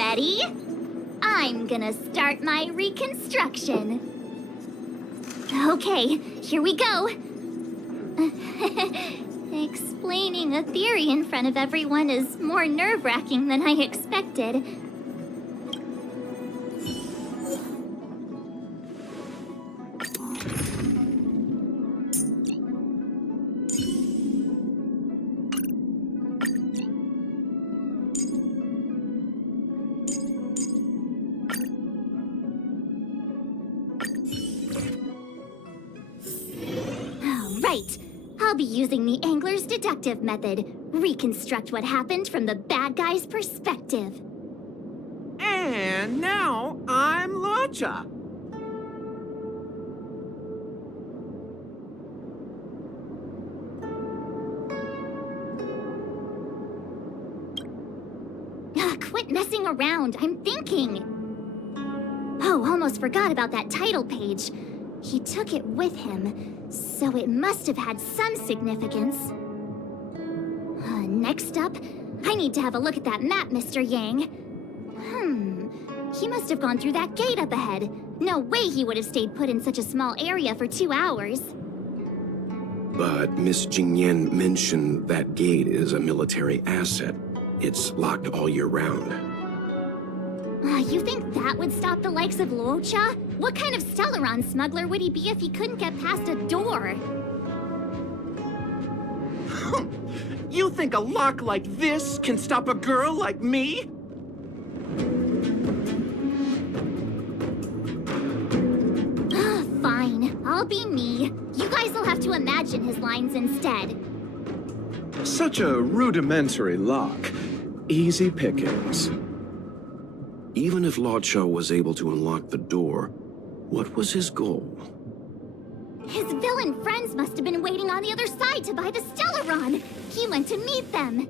Ready? I'm gonna start my reconstruction. Okay, here we go. Explaining a theory in front of everyone is more nerve-wracking than I expected. Right. I'll be using the angler's deductive method. Reconstruct what happened from the bad guy's perspective. And now I'm Luocha. Quit messing around. I'm thinking. Oh, almost forgot about that title page. He took it with him, so it must have had some significance. Next up, I need to have a look at that map, Mr. Yang. He must have gone through that gate up ahead. No way he would have stayed put in such a small area for 2 hours. But Miss Jingyan mentioned that gate is a military asset. It's locked all year round. You think that would stop the likes of Luocha? What kind of Stellaron smuggler would he be if he couldn't get past a door? You think a lock like this can stop a girl like me? Fine, I'll be me. You guys will have to imagine his lines instead. Such a rudimentary lock. Easy pickings. Even if Luocha was able to unlock the door, what was his goal? His villain friends must have been waiting on the other side to buy the Stellaron. He went to meet them.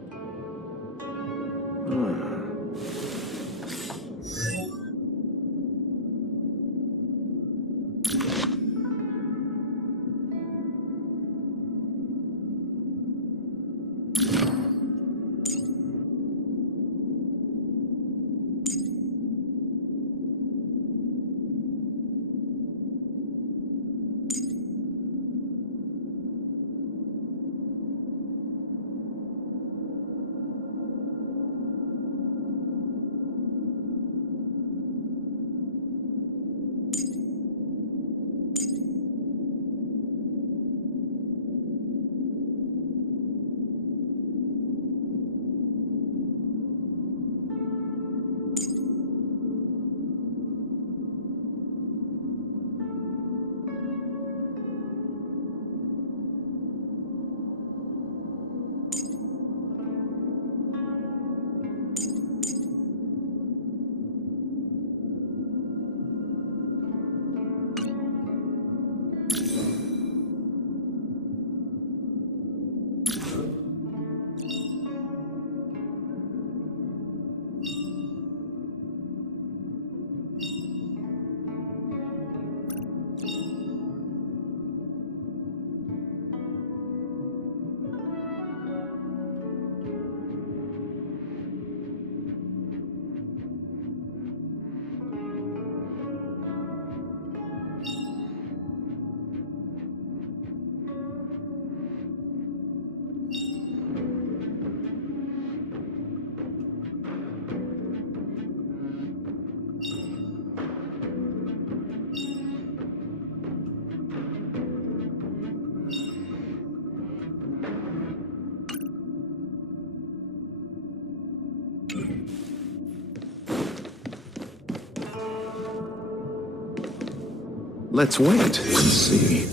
Let's wait and see.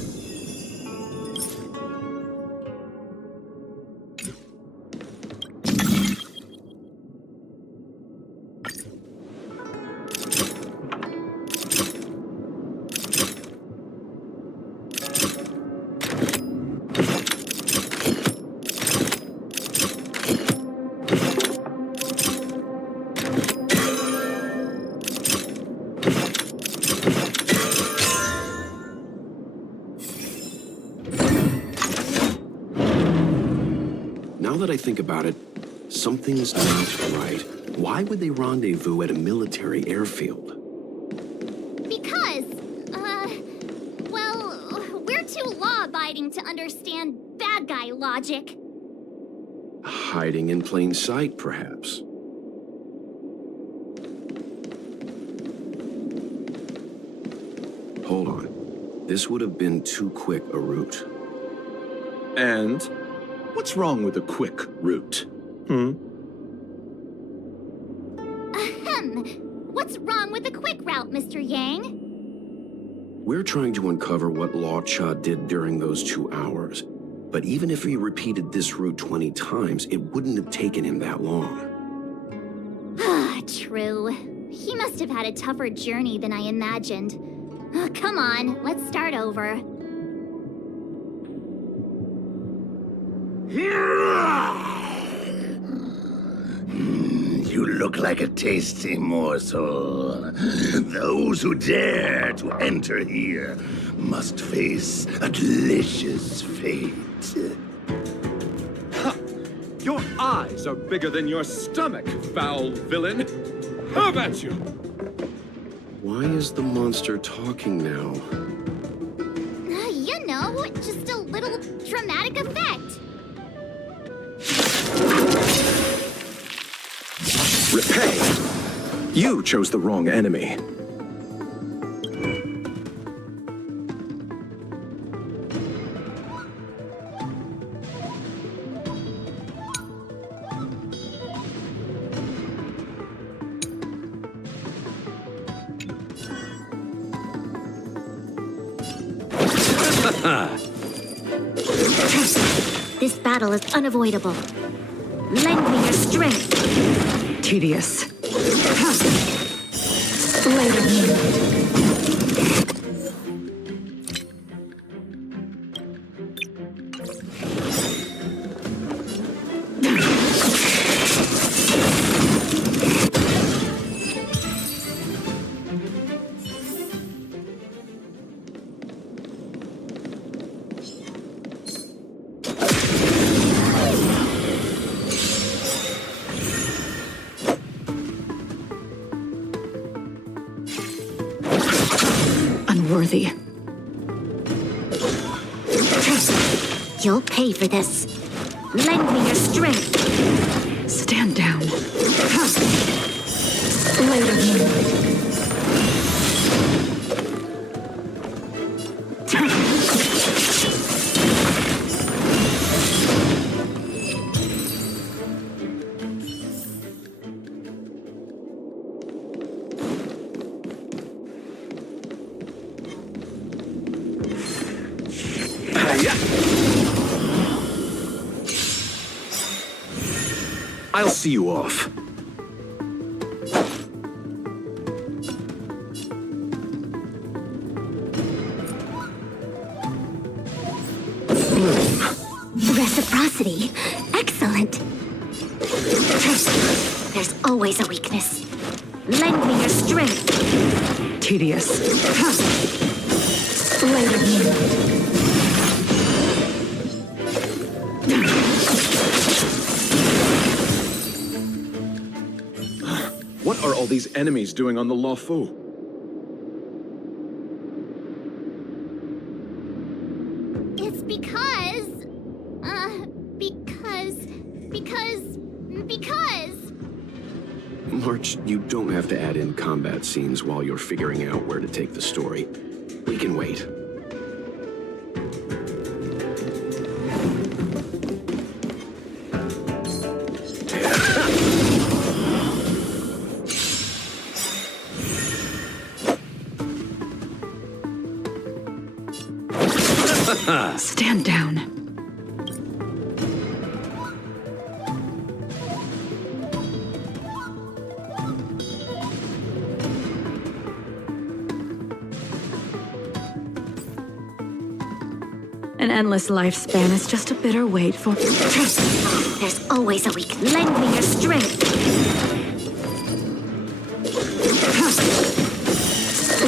Now that I think about it, Something's not right. Why would they rendezvous at a military airfield? Because, well, we're too law-abiding to understand bad guy logic. Hiding in plain sight, perhaps. Hold on. This would have been too quick a route. And what's wrong with a quick route? Ahem. What's wrong with the quick route, Mr. Yang? We're trying to uncover what Luocha did during those 2 hours. But even if he repeated this route 20 times, it wouldn't have taken him that long. Ah, true. He must have had a tougher journey than I imagined. Come on, let's start over. You look like a tasty morsel. Those who dare to enter here must face a delicious fate. Your eyes are bigger than your stomach, foul villain. How about you? Why is the monster talking now? You know, just a little dramatic effect. Repay! You chose the wrong enemy. This battle is unavoidable. Lend me your strength. Tedious. Later. Unworthy. You'll pay for this. Lend me your strength. Stand down. Later. I'll see you off. Reciprocity. Excellent. There's always a weakness. Lend me your strength. Tedious. Later. What are all these enemies doing on the Luofu? It's because... March, you don't have to add in combat scenes while you're figuring out where to take the story. We can wait. Stand down. An endless lifespan is just a bitter wait for... There's always a weak. Lend me your strength.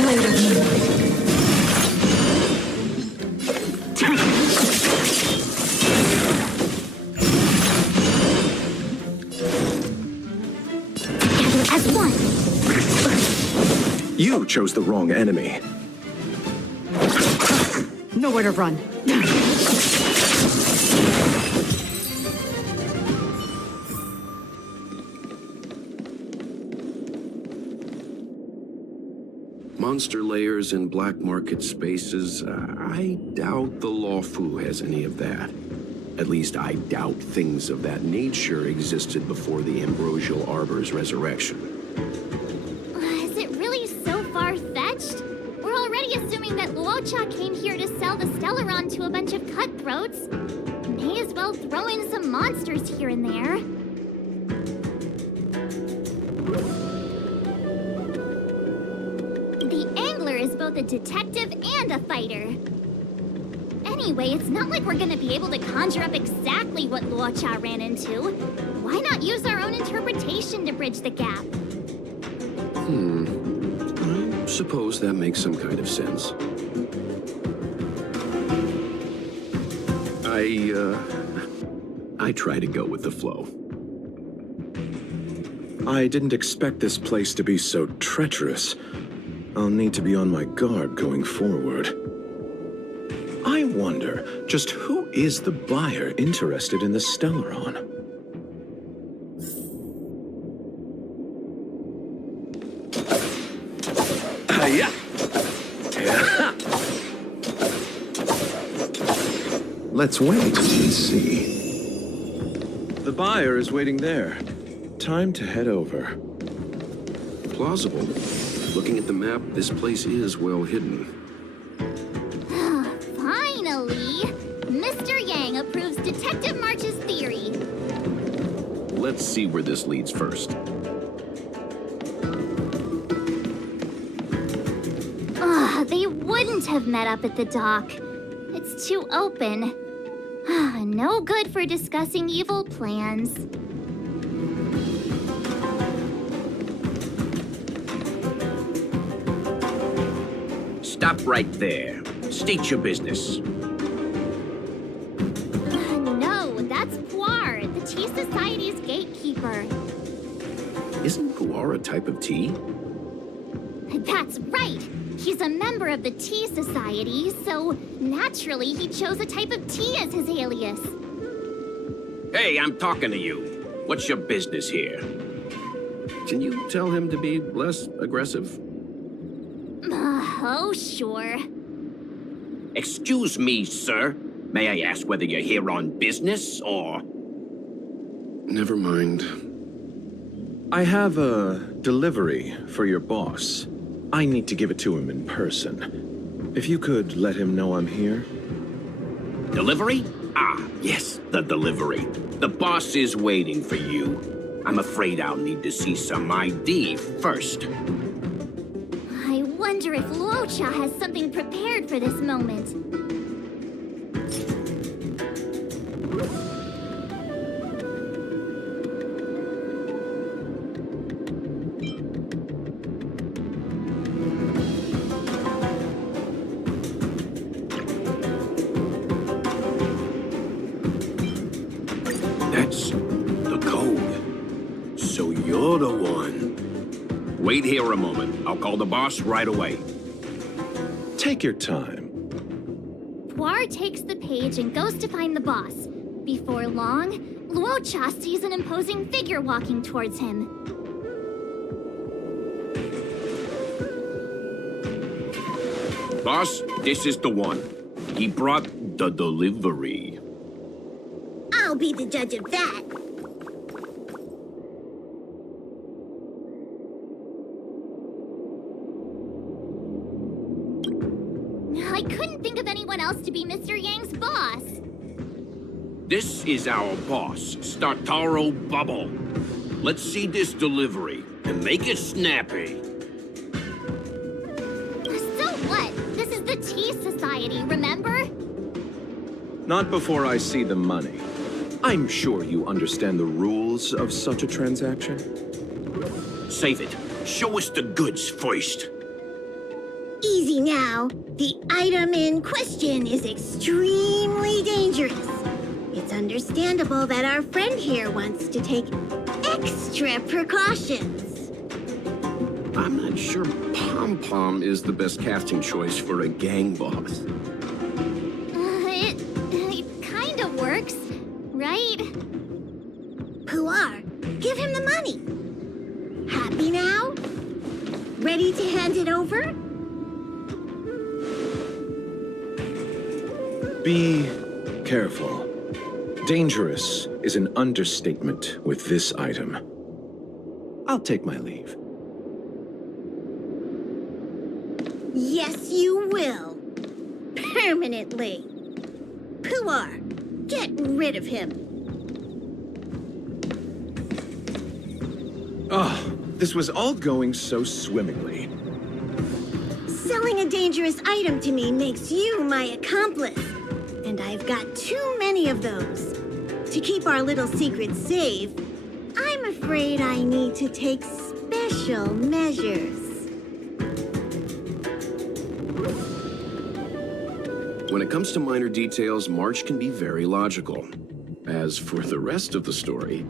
Later. You chose the wrong enemy. Nowhere to run. Monster layers and black market spaces, I doubt the Luocha has any of that. At least I doubt things of that nature existed before the Ambrosial Arbor's resurrection. Is it really so far-fetched? We're already assuming that Luocha came here to sell the Stellaron to a bunch of cutthroats. May as well throw in some monsters here and there. The Angler is both a detective and a fighter. Anyway, it's not like we're gonna be able to conjure up exactly what Luocha ran into. Why not use our own interpretation to bridge the gap? I suppose that makes some kind of sense. I try to go with the flow. I didn't expect this place to be so treacherous. I'll need to be on my guard going forward. I wonder, just who is the buyer interested in the Stellaron? Hiya! Let's wait and see. The buyer is waiting there. Time to head over. Plausible. Looking at the map, this place is well hidden. Finally! Mr. Yang approves Detective March's theory. Let's see where this leads first. They wouldn't have met up at the dock. It's too open. No good for discussing evil plans. Stop right there. State your business. No, that's Puar, the Tea Society's gatekeeper. Isn't puar a type of tea? That's right! He's a member of the Tea Society, so naturally he chose a type of tea as his alias. Hey, I'm talking to you. What's your business here? Can you tell him to be less aggressive? Oh, sure. Excuse me, sir. May I ask whether you're here on business or... Never mind. I have a delivery for your boss. I need to give it to him in person. If you could let him know I'm here. Delivery? Ah, yes, the delivery. The boss is waiting for you. I'm afraid I'll need to see some ID first. I wonder if Luocha has something prepared for this moment. That's the code. So you're the one. Wait here a moment. I'll call the boss right away. Take your time. Puar takes the page and goes to find the boss. Before long, Luocha sees an imposing figure walking towards him. Boss, this is the one. He brought the delivery. I'll be the judge of that. I couldn't think of anyone else to be Mr. Yang's boss. This is our boss, Startaro Bubble. Let's see this delivery and make it snappy. So what? This is the Tea Society, remember? Not before I see the money. I'm sure you understand the rules of such a transaction. Save it. Show us the goods first. Easy now. The item in question is extremely dangerous. It's understandable that our friend here wants to take extra precautions. I'm not sure pom-pom is the best casting choice for a gang boss. It kind of works, right? Puar, give him the money. Happy now? Ready to hand it over? Be careful. Dangerous is an understatement with this item. I'll take my leave. Yes, you will. Permanently. Puar, get rid of him. Oh, this was all going so swimmingly. Selling a dangerous item to me makes you my accomplice. And I've got too many of those. To keep our little secret safe, I'm afraid I need to take special measures. When it comes to minor details, March can be very logical. As for the rest of the story...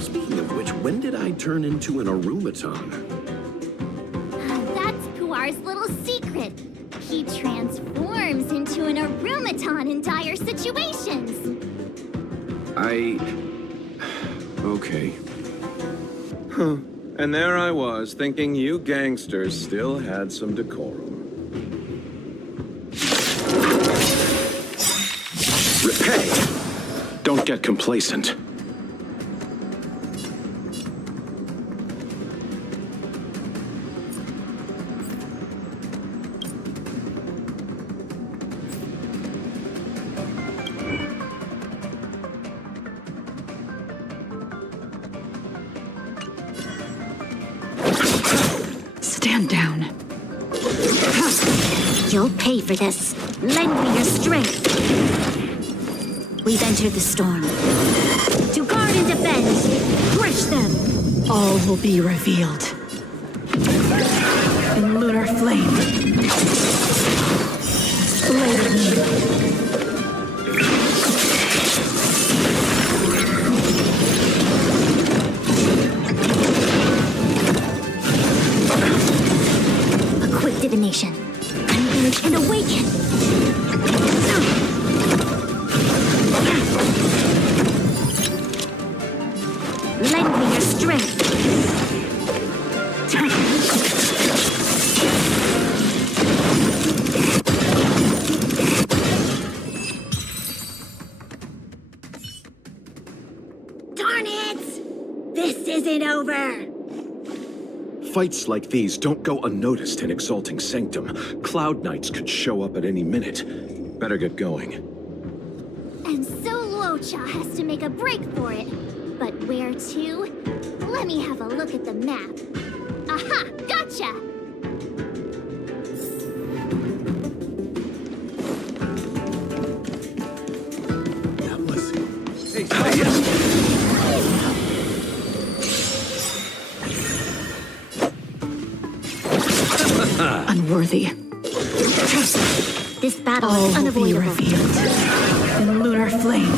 Speaking of which, when did I turn into an automaton? That's Puar's little secret. He transforms into an automaton in dire situations. Okay. Huh. And there I was, thinking you gangsters still had some decorum. Repay! Don't get complacent. Stand down. You'll pay for this. Lend me your strength. We've entered the storm. To guard and defend. Crush them. All will be revealed. In lunar flame. Later. Divination. Unleash and awaken. Lend me your strength. Darn it! This isn't over. Fights like these don't go unnoticed in Exalting Sanctum. Cloud Knights could show up at any minute. Better get going. And so Luocha has to make a break for it. But where to? Let me have a look at the map. Aha! Gotcha! God bless you. Hey, Unworthy. This battle All is will be unavoidable. revealed. In lunar flame.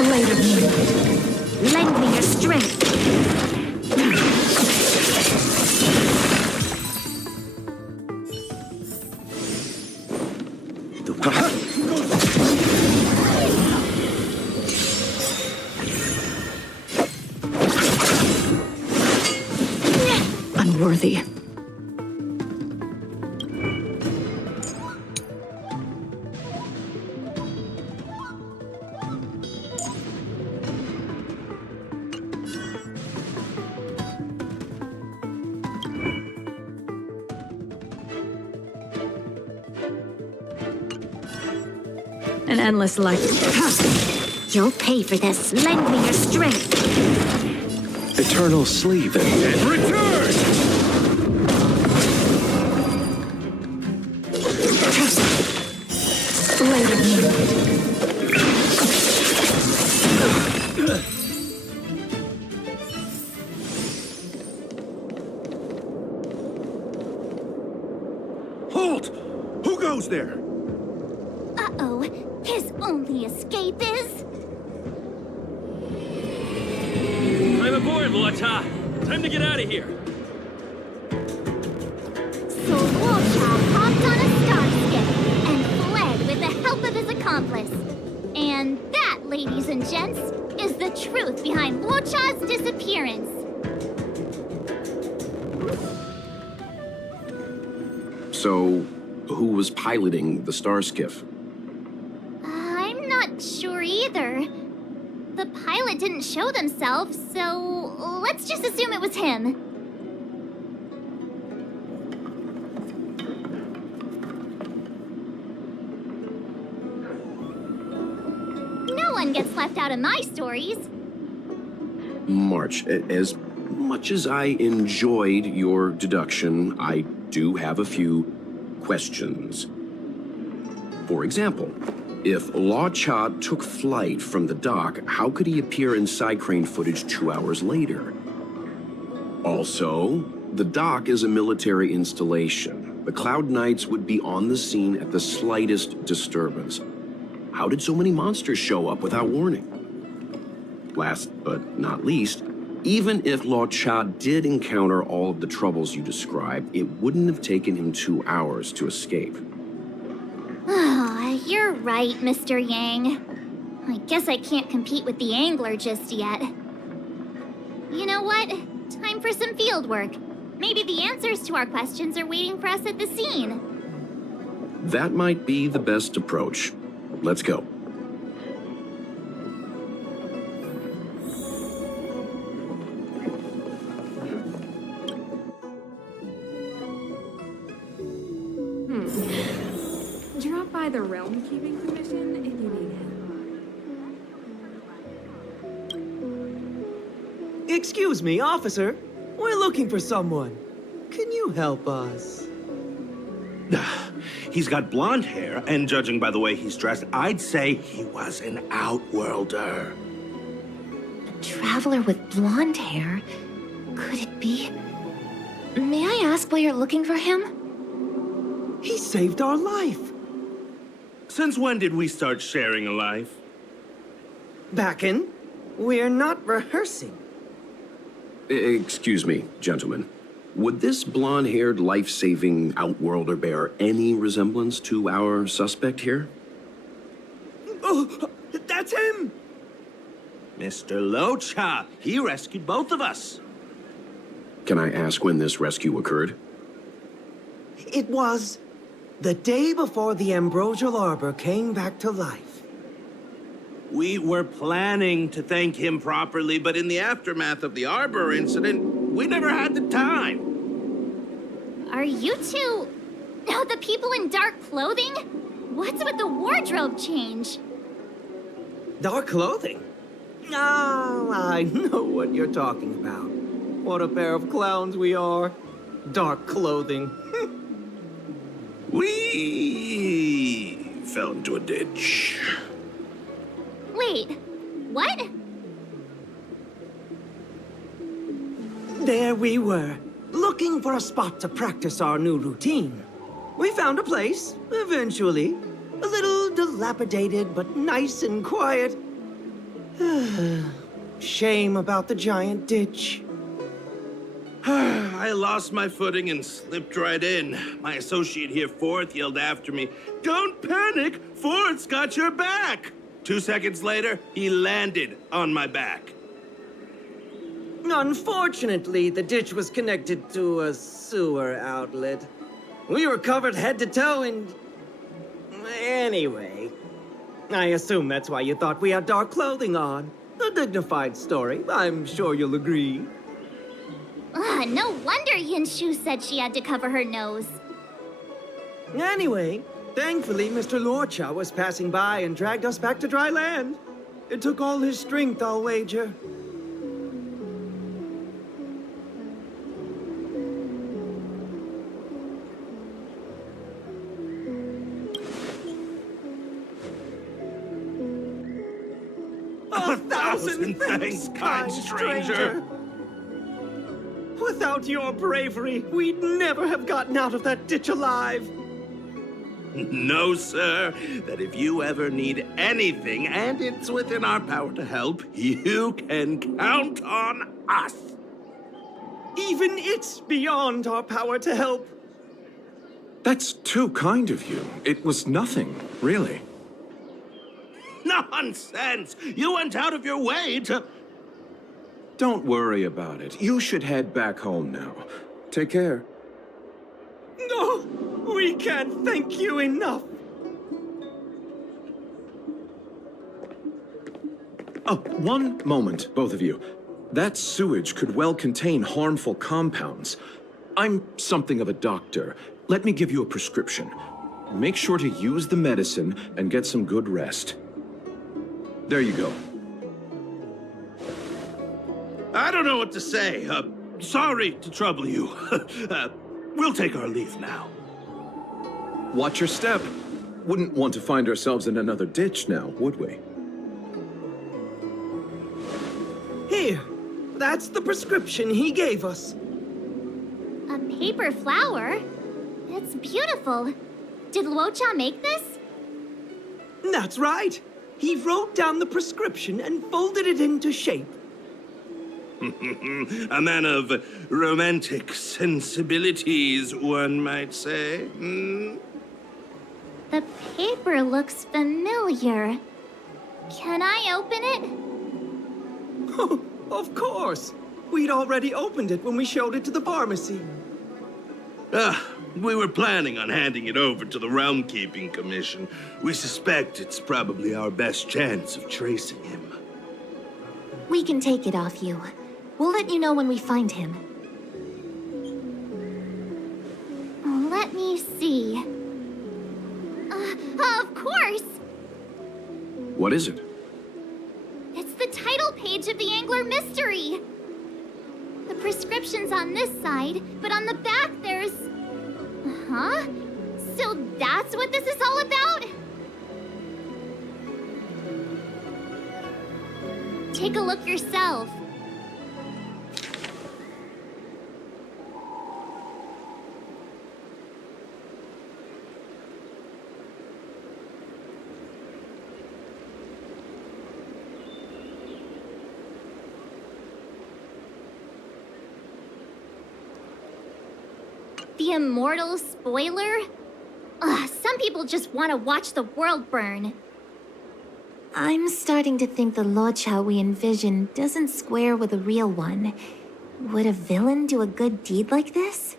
Later. Lend me your strength. Unworthy. An endless life. You'll pay for this. Lend me your strength. Eternal sleep and return! Halt! Who goes there? Uh-oh. His only escape is... I'm aboard, Luocha. Time to get out of here. So Luocha hopped on a starship and fled with the help of his accomplice. And that, ladies and gents, is the truth behind Luocha's disappearance. So, who was piloting the star skiff? I'm not sure either. The pilot didn't show themselves, so let's just assume it was him. No one gets left out of my stories. March, as much as I enjoyed your deduction, I do have a few questions. For example, if Luocha took flight from the dock, how could he appear in side crane footage 2 hours later? Also, the dock is a military installation. The Cloud Knights would be on the scene at the slightest disturbance. How did so many monsters show up without warning? Last but not least, even if Luocha did encounter all of the troubles you described, it wouldn't have taken him 2 hours to escape. You're right, Mr. Yang. I guess I can't compete with the angler just yet. You know what? Time for some field work. Maybe the answers to our questions are waiting for us at the scene. That might be the best approach. Let's go. Drop by the Realm Keeping Commission if you need help. Excuse me, officer. We're looking for someone. Can you help us? He's got blonde hair, and judging by the way he's dressed, I'd say he was an outworlder. A traveler with blonde hair? Could it be? May I ask why you're looking for him? He saved our life. Since when did we start sharing a life? Backen, we're not rehearsing. Excuse me, gentlemen. Would this blonde-haired, life-saving outworlder bear any resemblance to our suspect here? Oh, that's him! Mr. Luocha, he rescued both of us. Can I ask when this rescue occurred? It was the day before the Ambrosial Arbor came back to life. We were planning to thank him properly, but in the aftermath of the Arbor incident, we never had the time. Are you two... the people in dark clothing? What's with the wardrobe change? Dark clothing? Ah, I know what you're talking about. What a pair of clowns we are. Dark clothing. We fell into a ditch. Wait, what? There we were, looking for a spot to practice our new routine. We found a place, eventually. A little dilapidated, but nice and quiet. Shame about the giant ditch. I lost my footing and slipped right in. My associate here, Fourth, yelled after me, "Don't panic! Fourth's got your back!" 2 seconds later, he landed on my back. Unfortunately, the ditch was connected to a sewer outlet. We were covered head to toe in... Anyway, I assume that's why you thought we had dark clothing on. A dignified story, I'm sure you'll agree. No wonder Yinshu said she had to cover her nose. Anyway, thankfully, Mr. Luocha was passing by and dragged us back to dry land. It took all his strength, I'll wager. A thousand thanks, kind stranger. Without your bravery, we'd never have gotten out of that ditch alive. No, sir. That if you ever need anything, and it's within our power to help, you can count on us. Even it's beyond our power to help. That's too kind of you. It was nothing, really. Nonsense! You went out of your way to... Don't worry about it. You should head back home now. Take care. No, we can't thank you enough. Oh, one moment, both of you. That sewage could well contain harmful compounds. I'm something of a doctor. Let me give you a prescription. Make sure to use the medicine and get some good rest. There you go. I don't know what to say. Sorry to trouble you. We'll take our leave now. Watch your step. Wouldn't want to find ourselves in another ditch now, would we? Here, that's the prescription he gave us. A paper flower? It's beautiful. Did Luocha make this? That's right. He wrote down the prescription and folded it into shape. A man of romantic sensibilities, one might say. Hmm? The paper looks familiar. Can I open it? Oh, of course. We'd already opened it when we showed it to the pharmacy. We were planning on handing it over to the Realm Keeping Commission. We suspect it's probably our best chance of tracing him. We can take it off you. We'll let you know when we find him. Let me see. Of course! What is it? It's the title page of the Angler Mystery! The prescription's on this side, but on the back there's... Huh? So that's what this is all about? Take a look yourself. The immortal spoiler? Ugh, some people just want to watch the world burn. I'm starting to think the Luocha we envision doesn't square with a real one. Would a villain do a good deed like this?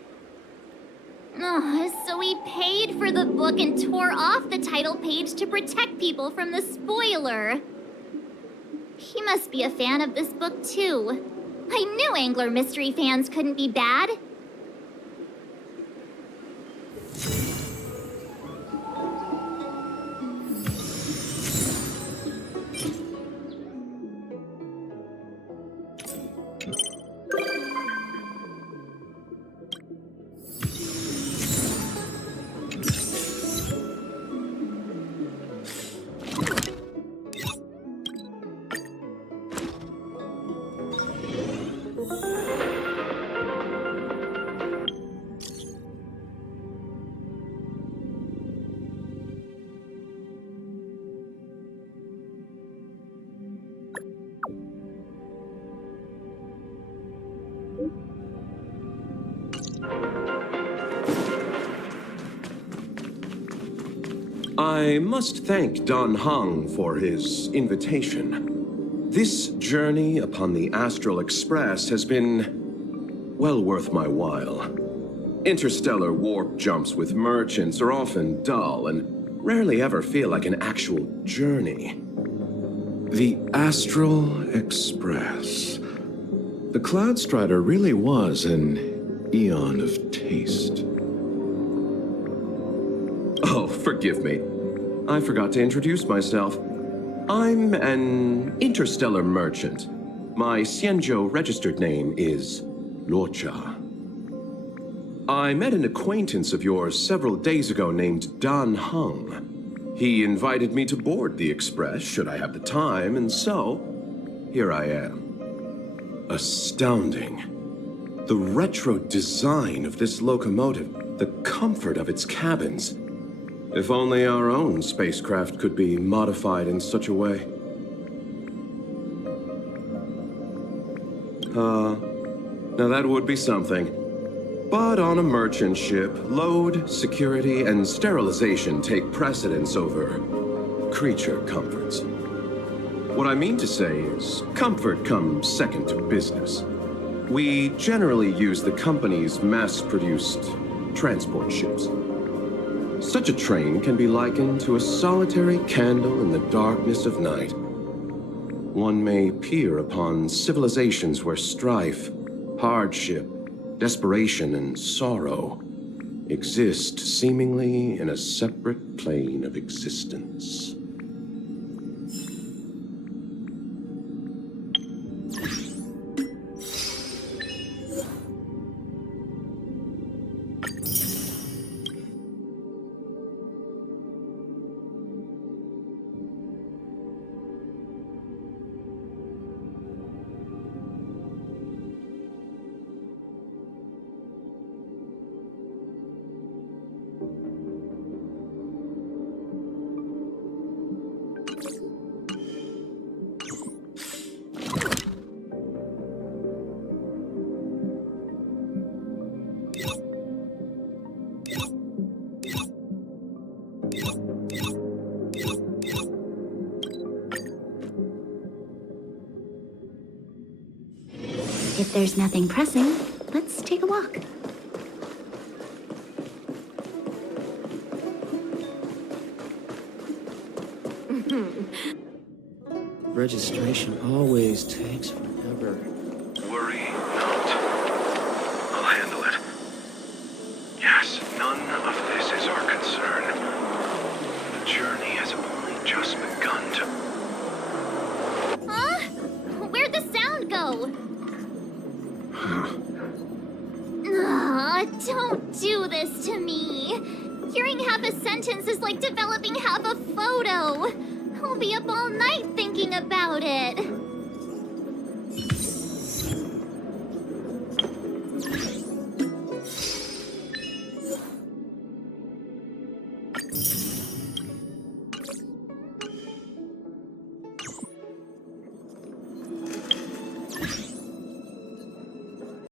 So he paid for the book and tore off the title page to protect people from the spoiler. He must be a fan of this book too. I knew Angler Mystery fans couldn't be bad. I must thank Don Hung for his invitation. This journey upon the Astral Express has been well worth my while. Interstellar warp jumps with merchants are often dull and rarely ever feel like an actual journey. The Astral Express. The Cloudstrider really was an eon of taste. Oh, forgive me. I forgot to introduce myself. I'm an interstellar merchant. My Xianzhou registered name is Luocha. I met an acquaintance of yours several days ago named Don Hung. He invited me to board the Express should I have the time, and so here I am. Astounding. The retro design of this locomotive, the comfort of its cabins. If only our own spacecraft could be modified in such a way. Now that would be something. But on a merchant ship, load, security, and sterilization take precedence over creature comforts. What I mean to say is, comfort comes second to business. We generally use the company's mass-produced transport ships. Such a train can be likened to a solitary candle in the darkness of night. One may peer upon civilizations where strife, hardship, desperation, and sorrow exist seemingly in a separate plane of existence. If there's nothing pressing, let's take a walk. Registration always takes forever. Worry not. I'll handle it. Yes, none of this is our concern. The journey has only just begun to... Huh? Where'd the sound go? Don't do this to me. Hearing half a sentence is like developing half a photo. I'll be up all night thinking about it.